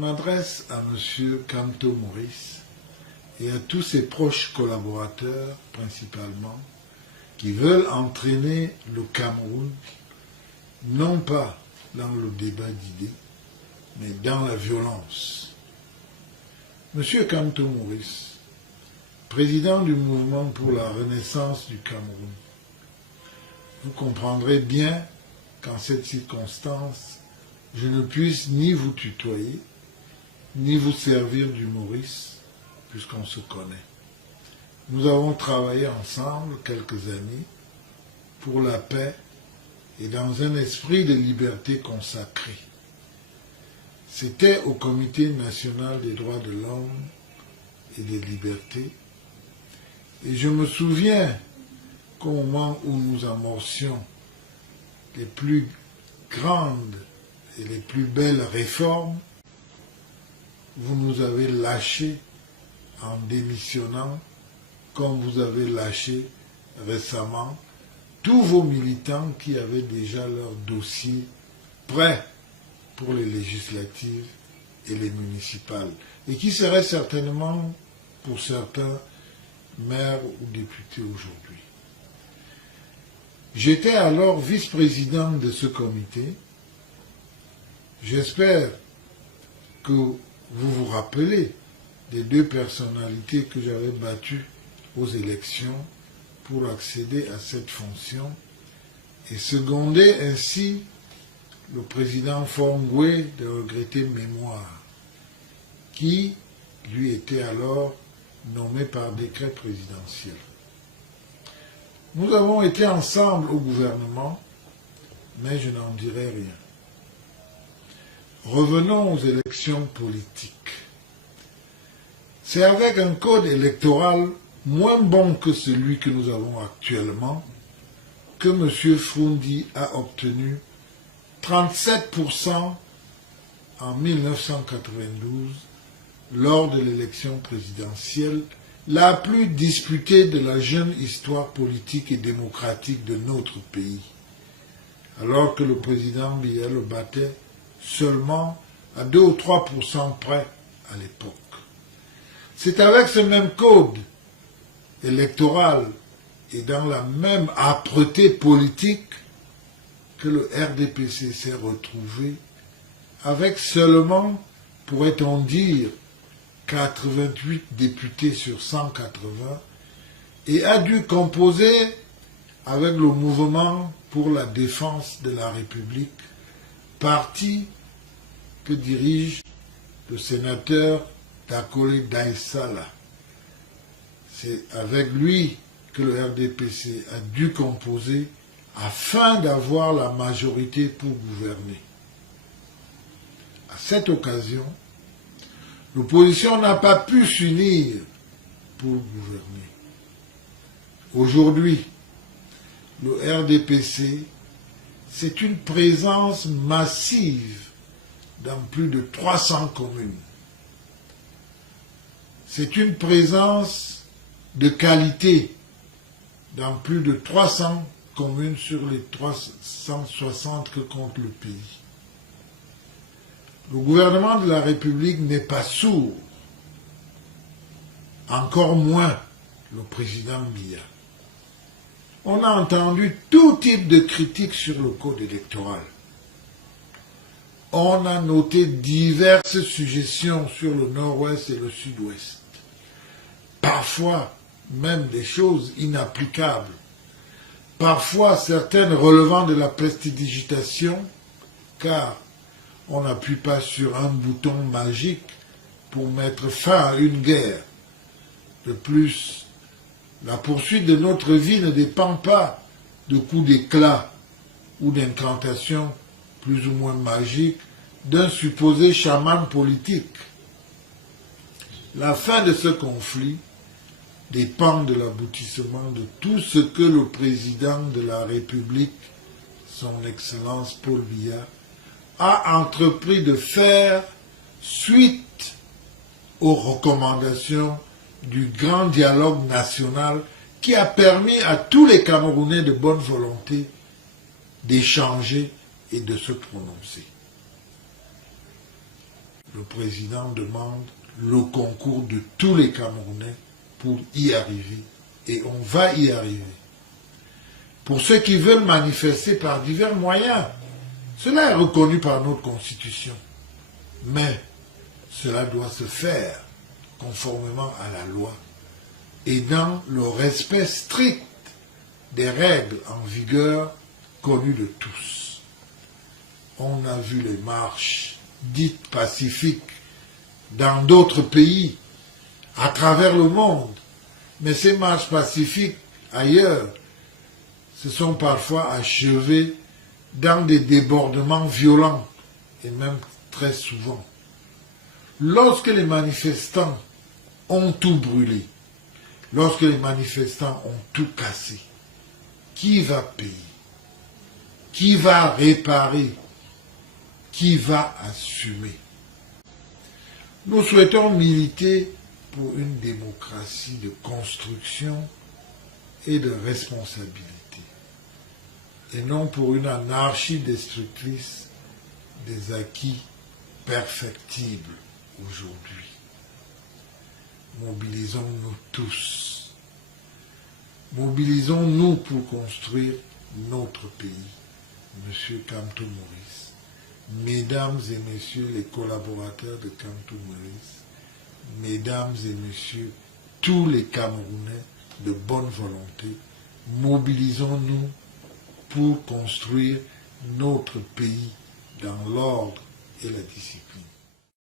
m'adresse à M. Kamto Maurice et à tous ses proches collaborateurs, principalement, qui veulent entraîner le Cameroun, non pas dans le débat d'idées, mais dans la violence. M. Kamto Maurice, président du mouvement pour la renaissance du Cameroun, vous comprendrez bien qu'en cette circonstance, je ne puisse ni vous tutoyer, ni vous servir du Maurice, puisqu'on se connaît. Nous avons travaillé ensemble quelques années pour la paix et dans un esprit de liberté consacré. C'était au Comité national des droits de l'homme et des libertés, et je me souviens qu'au moment où nous amorcions les plus grandes et les plus belles réformes, vous nous avez lâchés en démissionnant, comme vous avez lâché récemment tous vos militants qui avaient déjà leur dossier prêt pour les législatives et les municipales, et qui seraient certainement, pour certains, maires ou députés aujourd'hui. J'étais alors vice-président de ce comité. J'espère que vous vous rappelez des deux personnalités que j'avais battues aux élections pour accéder à cette fonction et seconder ainsi le président Fongwe de regrettée mémoire, qui lui était alors nommé par décret présidentiel. Nous avons été ensemble au gouvernement, mais je n'en dirai rien. Revenons aux élections politiques. C'est avec un code électoral moins bon que celui que nous avons actuellement que M. Froundi a obtenu 37% en 1992 lors de l'élection présidentielle la plus disputée de la jeune histoire politique et démocratique de notre pays, alors que le président Biya le battait seulement à 2 ou 3% près à l'époque. C'est avec ce même code électoral et dans la même âpreté politique que le RDPC s'est retrouvé avec seulement, pourrait-on dire, 88 députés sur 180 et a dû composer avec le mouvement pour la défense de la République, parti que dirige le sénateur Dakole Daïsala. C'est avec lui que le RDPC a dû composer afin d'avoir la majorité pour gouverner. À cette occasion, l'opposition n'a pas pu s'unir pour gouverner. Aujourd'hui, le RDPC, c'est une présence massive dans plus de 300 communes. C'est une présence de qualité dans plus de 300 communes sur les 360 que compte le pays. Le gouvernement de la République n'est pas sourd, encore moins le président Biya. On a entendu tout type de critiques sur le code électoral. On a noté diverses suggestions sur le nord-ouest et le sud-ouest. Parfois, même des choses inapplicables. Parfois, certaines relevant de la prestidigitation, car on n'appuie pas sur un bouton magique pour mettre fin à une guerre. De plus, la poursuite de notre vie ne dépend pas de coups d'éclat ou d'incantations plus ou moins magiques d'un supposé chaman politique. La fin de ce conflit dépend de l'aboutissement de tout ce que le président de la République, son Excellence Paul Biya, a entrepris de faire suite aux recommandations du grand dialogue national qui a permis à tous les Camerounais de bonne volonté d'échanger et de se prononcer. le président demande le concours de tous les Camerounais pour y arriver. Et on va y arriver. Pour ceux qui veulent manifester par divers moyens, cela est reconnu par notre Constitution. Mais cela doit se faire conformément à la loi et dans le respect strict des règles en vigueur connues de tous. On a vu les marches dites pacifiques dans d'autres pays, à travers le monde. Mais ces marches pacifiques ailleurs se sont parfois achevées dans des débordements violents, et même très souvent. Lorsque les manifestants ont tout brûlé, lorsque les manifestants ont tout cassé, qui va payer? Qui va réparer? Qui va assumer? Nous souhaitons militer pour une démocratie de construction et de responsabilité, et non pour une anarchie destructrice des acquis perfectibles aujourd'hui. Mobilisons-nous tous. Mobilisons-nous pour construire notre pays. Monsieur Kamto Maurice, mesdames et messieurs les collaborateurs de Kamto Maurice, mesdames et messieurs tous les Camerounais de bonne volonté, mobilisons-nous pour construire notre pays dans l'ordre et la discipline.